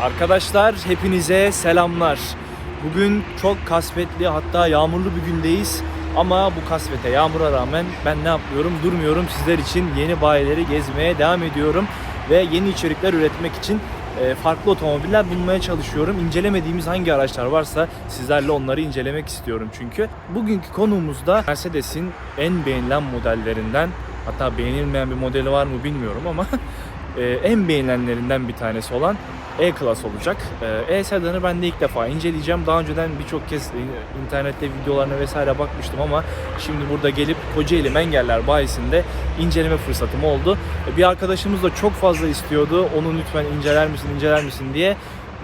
Arkadaşlar hepinize selamlar. Bugün çok kasvetli hatta yağmurlu bir gündeyiz. Ama bu kasvete yağmura rağmen ben ne yapıyorum? Durmuyorum sizler için yeni bayileri gezmeye devam ediyorum. Ve yeni içerikler üretmek için e, farklı otomobiller bulmaya çalışıyorum. İncelemediğimiz hangi araçlar varsa sizlerle onları incelemek istiyorum çünkü. Bugünkü konuğumuzda Mercedes'in en beğenilen modellerinden hatta beğenilmeyen bir modeli var mı bilmiyorum ama e, en beğenilenlerinden bir tanesi olan E-Class olacak. E, E-Sedan'ı ben de ilk defa inceleyeceğim. Daha önceden birçok kez e, internette videolarına vesaire bakmıştım ama şimdi burada gelip Kocaeli Mengeller bayisinde inceleme fırsatım oldu. E, Bir arkadaşımız da çok fazla istiyordu. Onu lütfen inceler misin, inceler misin diye.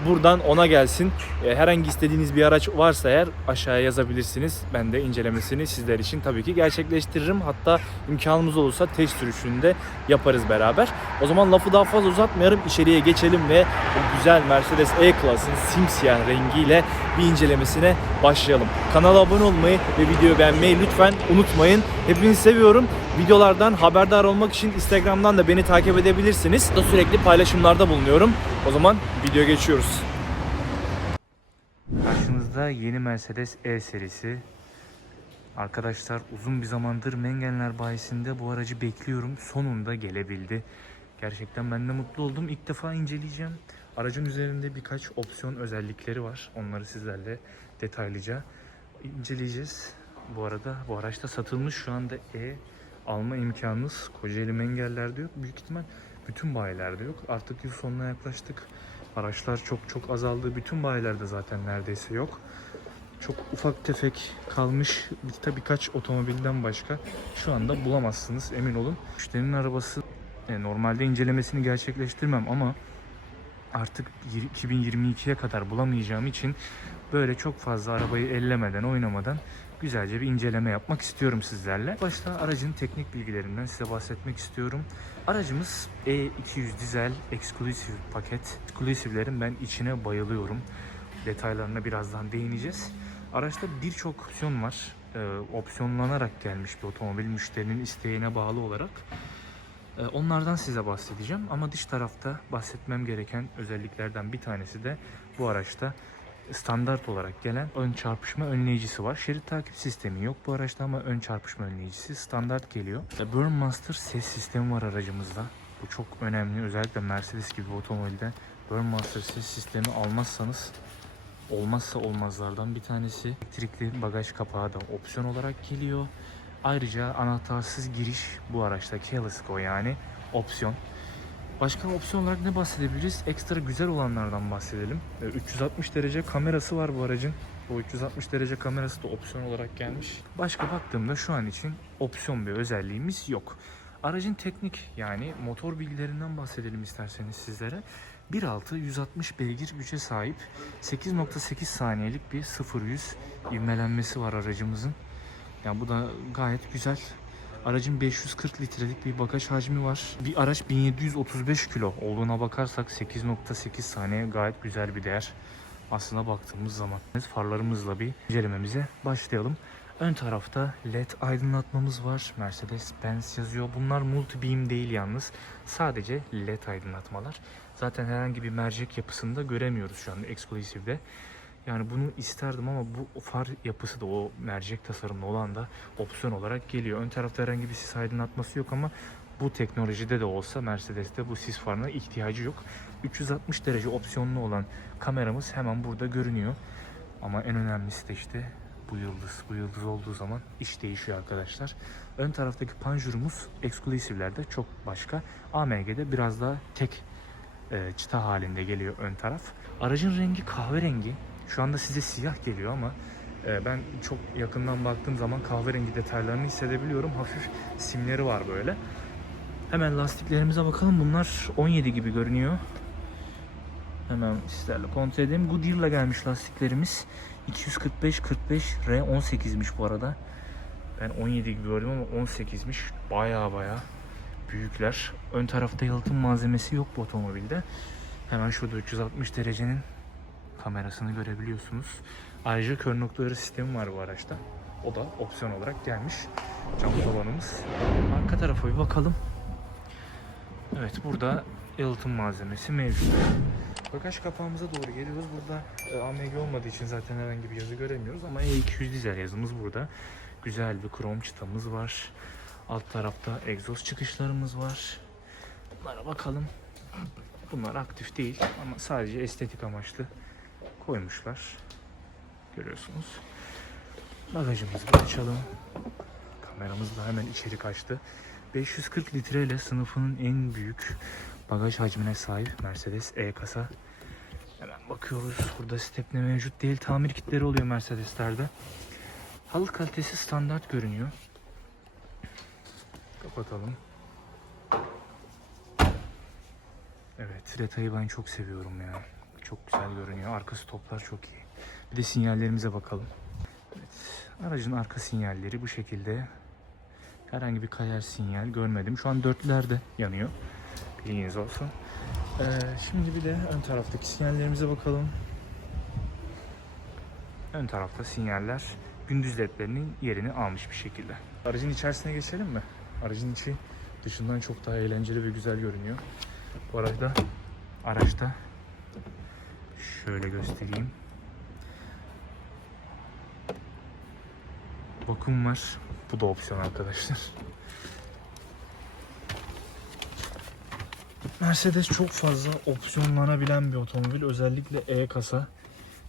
Buradan ona gelsin. E, Herhangi istediğiniz bir araç varsa eğer aşağıya yazabilirsiniz. Ben de incelemesini sizler için tabii ki gerçekleştiririm. Hatta imkanımız olursa test sürüşünde yaparız beraber. O zaman lafı daha fazla uzatmayalım. İçeriye geçelim ve bu güzel Mercedes E-Class'ın simsiyah rengiyle bir incelemesine başlayalım. Kanala abone olmayı ve videoyu beğenmeyi lütfen unutmayın. Hepinizi seviyorum. Videolardan haberdar olmak için Instagram'dan da beni takip edebilirsiniz. Da sürekli paylaşımlarda bulunuyorum. O zaman videoya geçiyoruz. Karşınızda yeni Mercedes E serisi. Arkadaşlar uzun bir zamandır Mengenler bayisinde bu aracı bekliyorum. Sonunda gelebildi. Gerçekten ben de mutlu oldum. İlk defa inceleyeceğim. Aracın üzerinde birkaç opsiyon özellikleri var. Onları sizlerle detaylıca inceleyeceğiz. Bu arada bu araçta satılmış şu anda E alma imkanınız Kocaeli Mengeller'de yok. Büyük ihtimal bütün bayilerde yok. Artık yıl sonuna yaklaştık. Araçlar çok çok azaldı. Bütün bayilerde zaten neredeyse yok. Çok ufak tefek kalmış bir, birkaç otomobilden başka şu anda bulamazsınız emin olun. Müşterinin arabası e, normalde incelemesini gerçekleştirmem ama artık yir- 2022'ye kadar bulamayacağım için böyle çok fazla arabayı ellemeden oynamadan güzelce bir inceleme yapmak istiyorum sizlerle. Başta aracın teknik bilgilerinden size bahsetmek istiyorum. Aracımız E200 dizel Exclusive paket. Exclusive'lerin ben içine bayılıyorum. Detaylarına birazdan değineceğiz. Araçta birçok opsiyon var. Ee, opsiyonlanarak gelmiş bir otomobil müşterinin isteğine bağlı olarak. Ee, Onlardan size bahsedeceğim ama dış tarafta bahsetmem gereken özelliklerden bir tanesi de bu araçta standart olarak gelen ön çarpışma önleyicisi var. Şerit takip sistemi yok bu araçta ama ön çarpışma önleyicisi standart geliyor. E, Burnmaster ses sistemi var aracımızda. Bu çok önemli özellikle Mercedes gibi bir otomobilde Burnmaster ses sistemi almazsanız olmazsa olmazlardan bir tanesi. Elektrikli bagaj kapağı da opsiyon olarak geliyor. Ayrıca anahtarsız giriş bu araçta go yani opsiyon. Başka opsiyon olarak ne bahsedebiliriz? Ekstra güzel olanlardan bahsedelim. E, 360 derece kamerası var bu aracın. Bu 360 derece kamerası da opsiyon olarak gelmiş. Başka baktığımda şu an için opsiyon bir özelliğimiz yok. Aracın teknik yani motor bilgilerinden bahsedelim isterseniz sizlere. 1.6 160 beygir güce sahip 8.8 saniyelik bir 0-100 ivmelenmesi var aracımızın. Yani bu da gayet güzel. Aracın 540 litrelik bir bagaj hacmi var. Bir araç 1735 kilo olduğuna bakarsak 8.8 saniye gayet güzel bir değer. Aslına baktığımız zaman. Farlarımızla bir incelememize başlayalım. Ön tarafta led aydınlatmamız var. Mercedes-Benz yazıyor. Bunlar multi beam değil yalnız. Sadece led aydınlatmalar. Zaten herhangi bir mercek yapısında göremiyoruz şu anda Exclusive'de. Yani bunu isterdim ama bu far yapısı da o mercek tasarımlı olan da opsiyon olarak geliyor. Ön tarafta herhangi bir sis aydınlatması yok ama bu teknolojide de olsa Mercedes'te bu sis farına ihtiyacı yok. 360 derece opsiyonlu olan kameramız hemen burada görünüyor. Ama en önemlisi de işte bu yıldız. Bu yıldız olduğu zaman iş değişiyor arkadaşlar. Ön taraftaki panjurumuz Exclusive'lerde çok başka. AMG'de biraz daha tek e, çıta halinde geliyor ön taraf. Aracın rengi kahverengi. Şu anda size siyah geliyor ama e, ben çok yakından baktığım zaman kahverengi detaylarını hissedebiliyorum. Hafif simleri var böyle. Hemen lastiklerimize bakalım. Bunlar 17 gibi görünüyor. Hemen sizlerle kontrol edelim. Goodyear'la gelmiş lastiklerimiz. 245 45 R18'miş bu arada. Ben 17 gibi gördüm ama 18'miş. Baya baya büyükler. Ön tarafta yalıtım malzemesi yok bu otomobilde. Hemen şurada 360 derecenin kamerasını görebiliyorsunuz. Ayrıca kör noktaları sistemi var bu araçta. O da opsiyon olarak gelmiş. Cam tavanımız. Arka tarafa bir bakalım. Evet burada yalıtım malzemesi mevcut. Bagaj kapağımıza doğru geliyoruz. Burada e, AMG olmadığı için zaten herhangi bir yazı göremiyoruz ama E200 dizel yazımız burada. Güzel bir krom çıtamız var. Alt tarafta egzoz çıkışlarımız var. Bunlara bakalım. Bunlar aktif değil ama sadece estetik amaçlı koymuşlar. Görüyorsunuz. Bagajımızı açalım. Kameramız da hemen içeri kaçtı. 540 litre ile sınıfının en büyük bagaj hacmine sahip Mercedes E-kasa. Hemen bakıyoruz. Burada stepne mevcut değil. Tamir kitleri oluyor Mercedes'lerde. Halı kalitesi standart görünüyor. Kapatalım. Evet, retayı ben çok seviyorum ya. Çok güzel görünüyor. Arka stoplar çok iyi. Bir de sinyallerimize bakalım. Evet, aracın arka sinyalleri bu şekilde. Herhangi bir kayar sinyal görmedim. Şu an dörtlüler de yanıyor. Bilginiz olsun. Ee, şimdi bir de ön taraftaki sinyallerimize bakalım. Ön tarafta sinyaller gündüz ledlerinin yerini almış bir şekilde. Aracın içerisine geçelim mi? Aracın içi dışından çok daha eğlenceli ve güzel görünüyor. Bu arada araçta şöyle göstereyim. Bakım var. Bu da opsiyon arkadaşlar. Mercedes çok fazla opsiyonlanabilen bir otomobil. Özellikle E-kasa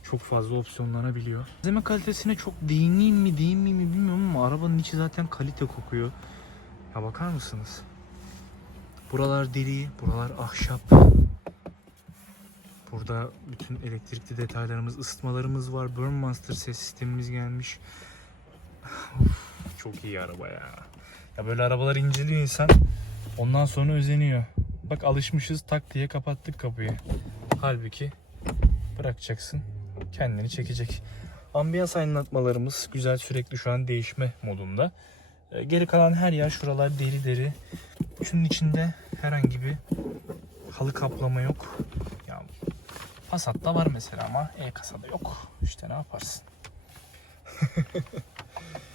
çok fazla opsiyonlanabiliyor. Malzeme kalitesine çok değineyim mi değinmeyeyim mi bilmiyorum ama arabanın içi zaten kalite kokuyor. Ya bakar mısınız? Buralar deri, buralar ahşap. Burada bütün elektrikli detaylarımız, ısıtmalarımız var. Burnmaster ses sistemimiz gelmiş. Çok iyi araba ya. Ya böyle arabalar inceliyor insan. Ondan sonra özeniyor. Bak alışmışız tak diye kapattık kapıyı. Halbuki bırakacaksın. Kendini çekecek. Ambiyans aydınlatmalarımız güzel sürekli şu an değişme modunda. Ee, Geri kalan her yer şuralar deri deri. Şunun içinde herhangi bir halı kaplama yok. Passat'ta var mesela ama E-kasada yok. İşte ne yaparsın?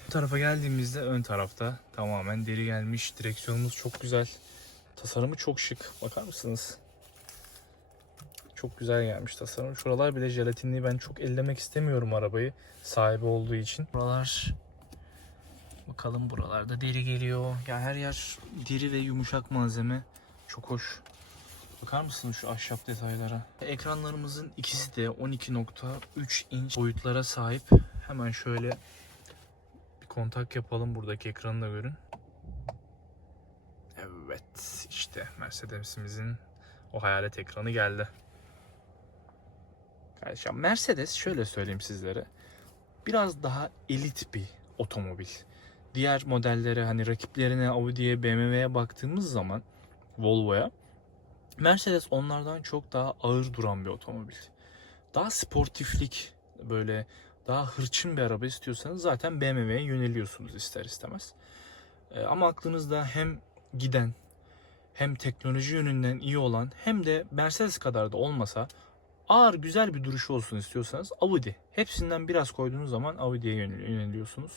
Bu tarafa geldiğimizde ön tarafta tamamen deri gelmiş. Direksiyonumuz çok güzel. Tasarımı çok şık. Bakar mısınız? Çok güzel gelmiş tasarım. Şuralar bile jelatinli. Ben çok ellemek istemiyorum arabayı. Sahibi olduğu için. Buralar Bakalım buralarda deri geliyor. Ya her yer deri ve yumuşak malzeme. Çok hoş. Bakar mısınız şu ahşap detaylara? Ekranlarımızın ikisi de 12.3 inç boyutlara sahip. Hemen şöyle bir kontak yapalım. Buradaki ekranı da görün. Evet işte Mercedes'imizin o hayalet ekranı geldi. Kardeşim Mercedes şöyle söyleyeyim sizlere. Biraz daha elit bir otomobil. Diğer modellere hani rakiplerine Audi'ye BMW'ye baktığımız zaman Volvo'ya Mercedes onlardan çok daha ağır duran bir otomobil. Daha sportiflik böyle daha hırçın bir araba istiyorsanız zaten BMW'ye yöneliyorsunuz ister istemez. Ee, ama aklınızda hem giden hem teknoloji yönünden iyi olan hem de Mercedes kadar da olmasa ağır güzel bir duruşu olsun istiyorsanız Audi. Hepsinden biraz koyduğunuz zaman Audi'ye yönel- yöneliyorsunuz.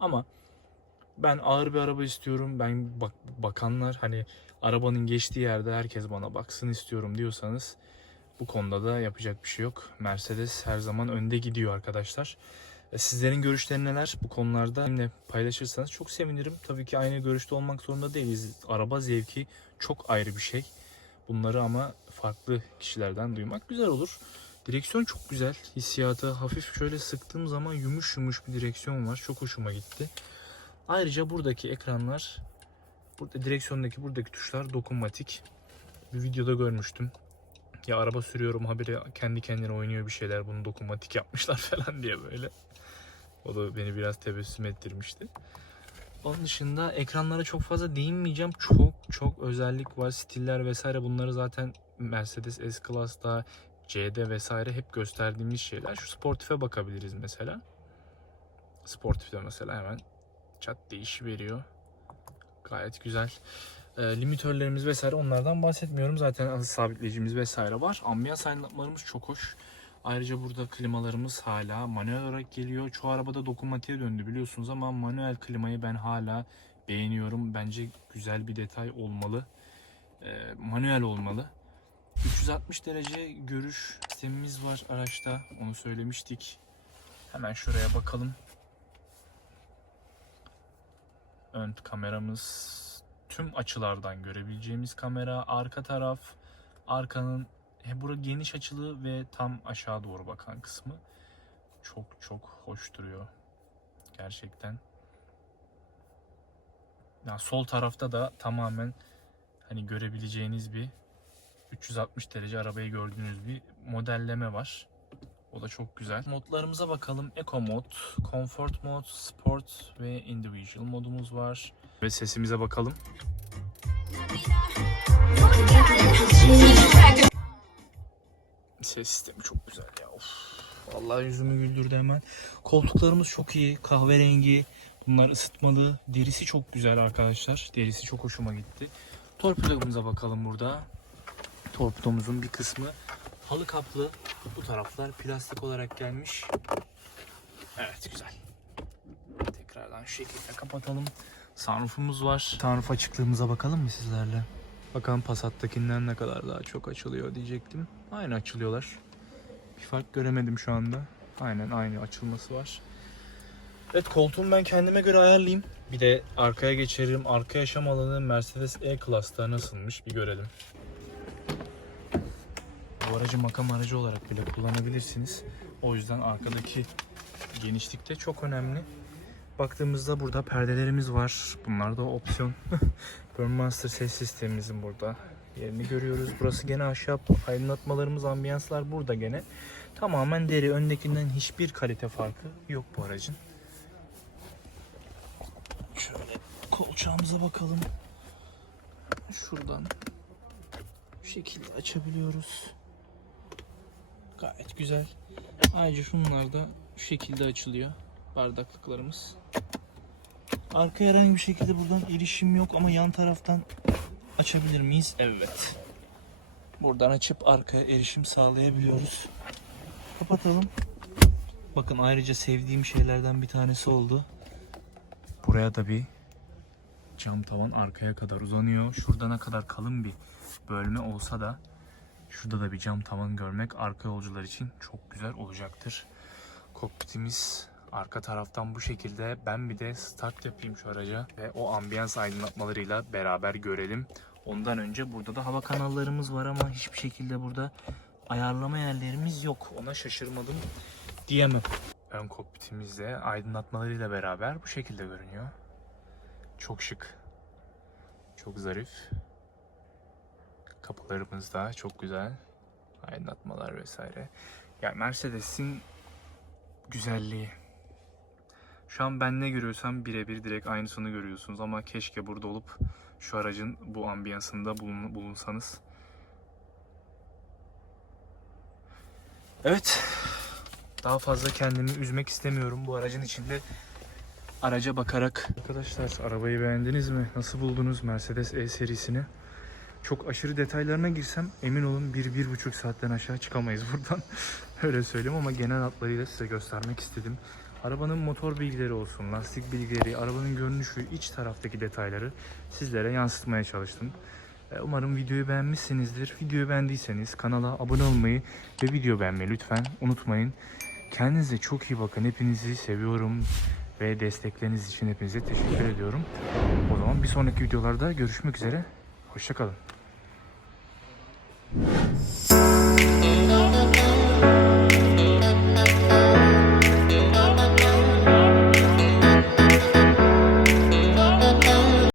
Ama ben ağır bir araba istiyorum. Ben bak bakanlar hani arabanın geçtiği yerde herkes bana baksın istiyorum diyorsanız bu konuda da yapacak bir şey yok. Mercedes her zaman önde gidiyor arkadaşlar. E, Sizlerin görüşleri neler bu konularda benimle paylaşırsanız çok sevinirim. Tabii ki aynı görüşte olmak zorunda değiliz. Araba zevki çok ayrı bir şey. Bunları ama farklı kişilerden duymak güzel olur. Direksiyon çok güzel. Hissiyatı hafif şöyle sıktığım zaman yumuş yumuş bir direksiyon var. Çok hoşuma gitti. Ayrıca buradaki ekranlar, burada direksiyondaki buradaki tuşlar dokunmatik. Bir videoda görmüştüm. Ya araba sürüyorum habire kendi kendine oynuyor bir şeyler bunu dokunmatik yapmışlar falan diye böyle. O da beni biraz tebessüm ettirmişti. Onun dışında ekranlara çok fazla değinmeyeceğim. Çok çok özellik var. Stiller vesaire bunları zaten Mercedes S-Class'ta, C'de vesaire hep gösterdiğimiz şeyler. Şu sportife bakabiliriz mesela. Sportifte mesela hemen çat değiş veriyor. Gayet güzel. E, limitörlerimiz vesaire onlardan bahsetmiyorum. Zaten hız sabitleyicimiz vesaire var. Ambiyans aydınlatmalarımız çok hoş. Ayrıca burada klimalarımız hala manuel olarak geliyor. Çoğu arabada dokunmatiğe döndü biliyorsunuz ama manuel klimayı ben hala beğeniyorum. Bence güzel bir detay olmalı. e, manuel olmalı. 360 derece görüş sistemimiz var araçta. Onu söylemiştik. Hemen şuraya bakalım. Ön kameramız tüm açılardan görebileceğimiz kamera. Arka taraf arkanın he, bura geniş açılı ve tam aşağı doğru bakan kısmı. Çok çok hoş duruyor. Gerçekten. Ya sol tarafta da tamamen hani görebileceğiniz bir 360 derece arabayı gördüğünüz bir modelleme var. O da çok güzel. Modlarımıza bakalım. Eco mod, Comfort mod, Sport ve Individual modumuz var. Ve sesimize bakalım. Ses sistemi çok güzel ya. Of. Vallahi yüzümü güldürdü hemen. Koltuklarımız çok iyi. Kahverengi. Bunlar ısıtmalı. Derisi çok güzel arkadaşlar. Derisi çok hoşuma gitti. Torpidomumuza bakalım burada. Torpidomuzun bir kısmı halı kaplı. Bu taraflar plastik olarak gelmiş. Evet güzel. Tekrardan şu şekilde kapatalım. Sunroofumuz var. Sunroof açıklığımıza bakalım mı sizlerle? Bakalım Passat'takinden ne kadar daha çok açılıyor diyecektim. Aynı açılıyorlar. Bir fark göremedim şu anda. Aynen aynı açılması var. Evet koltuğumu ben kendime göre ayarlayayım. Bir de arkaya geçerim. Arka yaşam alanı Mercedes E-Class'ta nasılmış bir görelim. Bu aracı makam aracı olarak bile kullanabilirsiniz. O yüzden arkadaki genişlik de çok önemli. Baktığımızda burada perdelerimiz var. Bunlar da opsiyon. Burmmaster ses sistemimizin burada yerini görüyoruz. Burası gene ahşap. Aydınlatmalarımız, ambiyanslar burada gene. Tamamen deri. Öndekinden hiçbir kalite farkı yok bu aracın. Şöyle kolçağımıza bakalım. Şuradan bu şekilde açabiliyoruz. Gayet güzel. Ayrıca şunlar da şu şekilde açılıyor. Bardaklıklarımız. Arka herhangi bir şekilde buradan erişim yok ama yan taraftan açabilir miyiz? Evet. Buradan açıp arkaya erişim sağlayabiliyoruz. Kapatalım. Bakın ayrıca sevdiğim şeylerden bir tanesi oldu. Buraya da bir cam tavan arkaya kadar uzanıyor. Şurada ne kadar kalın bir bölme olsa da şurada da bir cam tavan görmek arka yolcular için çok güzel olacaktır. Kokpitimiz arka taraftan bu şekilde. Ben bir de start yapayım şu araca ve o ambiyans aydınlatmalarıyla beraber görelim. Ondan önce burada da hava kanallarımız var ama hiçbir şekilde burada ayarlama yerlerimiz yok. Ona şaşırmadım diyemem. Ön kokpitimizde aydınlatmalarıyla beraber bu şekilde görünüyor. Çok şık. Çok zarif. Kapılarımız da çok güzel. Aydınlatmalar vesaire. Yani Mercedes'in güzelliği. Şu an ben ne görüyorsam birebir direkt aynısını görüyorsunuz ama keşke burada olup şu aracın bu ambiyansında bulun- bulunsanız. Evet. Daha fazla kendimi üzmek istemiyorum bu aracın içinde. Araca bakarak. Arkadaşlar arabayı beğendiniz mi? Nasıl buldunuz Mercedes E serisini? Çok aşırı detaylarına girsem emin olun 1-1,5 saatten aşağı çıkamayız buradan. Öyle söyleyeyim ama genel hatlarıyla size göstermek istedim. Arabanın motor bilgileri olsun, lastik bilgileri, arabanın görünüşü, iç taraftaki detayları sizlere yansıtmaya çalıştım. E, Umarım videoyu beğenmişsinizdir. Videoyu beğendiyseniz kanala abone olmayı ve video beğenmeyi lütfen unutmayın. Kendinize çok iyi bakın. Hepinizi seviyorum ve destekleriniz için hepinize teşekkür ediyorum. O zaman bir sonraki videolarda görüşmek üzere. Hoşçakalın.